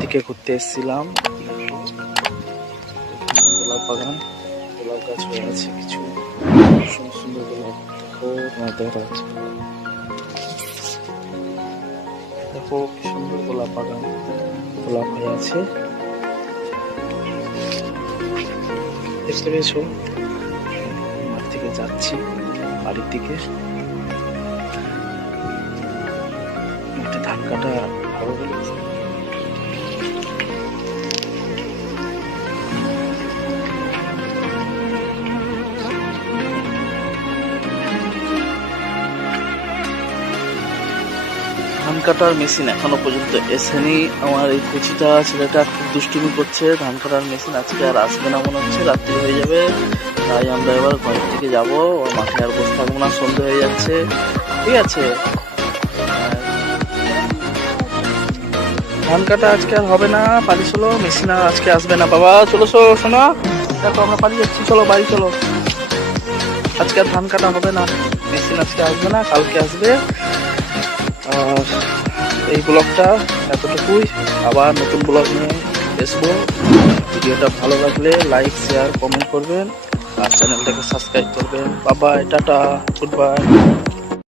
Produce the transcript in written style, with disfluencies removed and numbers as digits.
দিকে ঘুরতে এসেছিলাম। গোলাপ বাগান, গোলাপ গাছ হয়ে আছে কিছু সুন্দর সুন্দর গোলাপ। দেখো দেখো কি সুন্দর গোলাপ বাগান, গোলাপ হয়ে আছে দেখতে পেয়েছো। মাঠ থেকে যাচ্ছি বাড়ির দিকে। মাঠে ধান কাটা ভালো লেগেছে। ধান কাটার মেশিন এখনো পর্যন্ত এসেনি। আমার এই কুচিটা ছেলেটা খুব দুষ্টুমি করছে। ধান কাটার মেশিন আজকে আর আসবে না মনে হচ্ছে, রাত্রি হয়ে যাবে। তাই আমরা এবার ঘরের থেকে যাবো, মাঠে আর বসে থাকবো না, সন্ধ্যে হয়ে যাচ্ছে। ঠিক আছে, ধান কাটা আজকে আর হবে না, বাড়ি চলো। মেশিন আর আজকে আসবে না বাবা, চলো শোনো। দেখো আমরা পালিয়ে যাচ্ছি, চলো বাড়ি চলো। আজকে আর ধান কাটা হবে না, মেশিন আজকে আসবে না, কালকে আসবে। আর এই ব্লগটা এতটুকুই, আবার নতুন ব্লগ নিয়ে আসবো। ভিডিওটা ভালো লাগলে লাইক শেয়ার কমেন্ট করবেন আর চ্যানেলটাকে সাবস্ক্রাইব করবেন। Bye bye, tata, good bye.